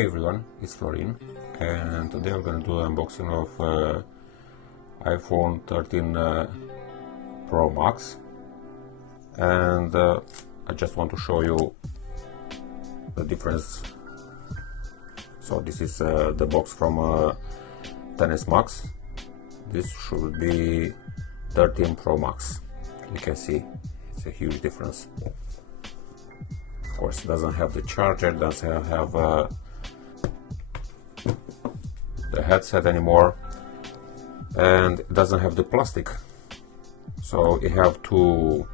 Hey everyone, it's Florin, and today I'm going to do an unboxing of iPhone 13 Pro Max, and I just want to show you the difference. So this is the box from XS Max. This should be 13 Pro Max. You can see it's a huge difference. Of course, it doesn't have the charger, doesn't have the headset anymore, and it doesn't have the plastic. So you have to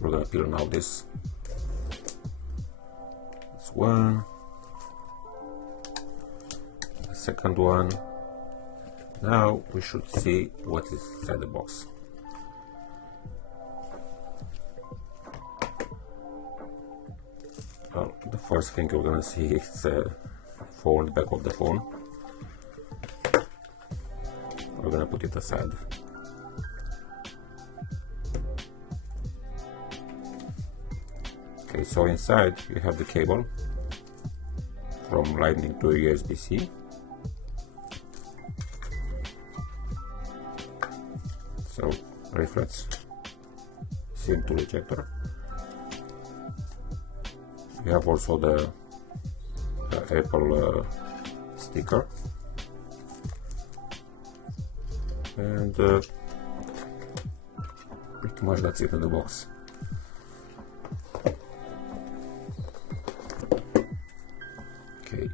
we're gonna peel now this one, the second one. Now we should see what is inside the box. Well, the first thing you're gonna see is the phone, the back of the phone. We're gonna put it aside. Okay, so inside you have the cable from Lightning to USB-C. So reflex SIM to ejector. You have also the Apple sticker, and pretty much that's it in the box. Okay.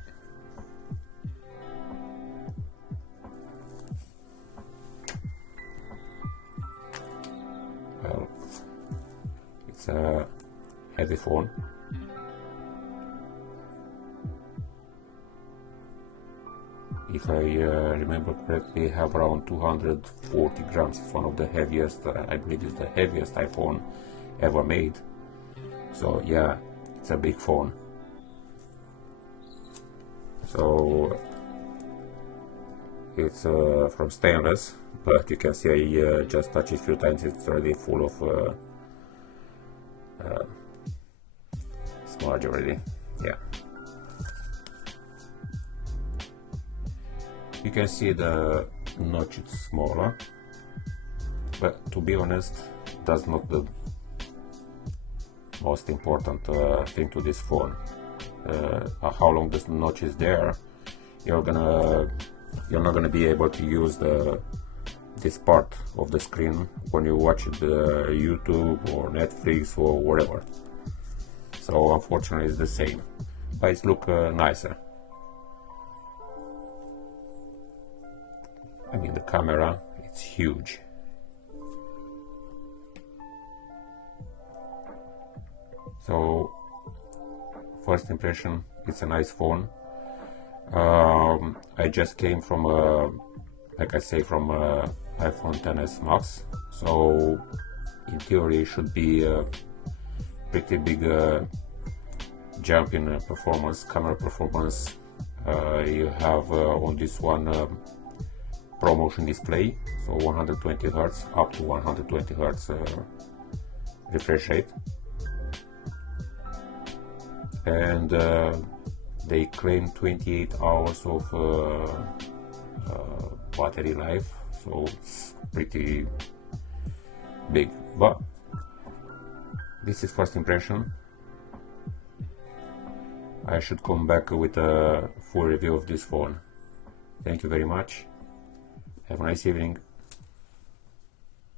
Well, it's a heavy phone. If I remember correctly, have around 240 grams. It's one of the heaviest, I believe it's the heaviest iPhone ever made. So yeah, it's a big phone. So it's from stainless, but you can see I just touched it a few times. It's already full of smudge already. Yeah. You can see the notch is smaller, but to be honest, that's not the most important thing to this phone. How long this notch is there, you're not gonna be able to use this part of the screen when you watch the YouTube or Netflix or whatever. So unfortunately, it's the same, but it looks nicer. I mean, the camera, it's huge. So, first impression, it's a nice phone. I just came from, like I say, from iPhone XS Max. So, in theory, it should be a pretty big jump in performance, camera performance. You have on this one ProMotion display, so 120 Hz, up to 120 Hz refresh rate, and they claim 28 hours of battery life, so it's pretty big. But this is first impression. I should come back with a full review of this phone. Thank you very much. Have a nice evening.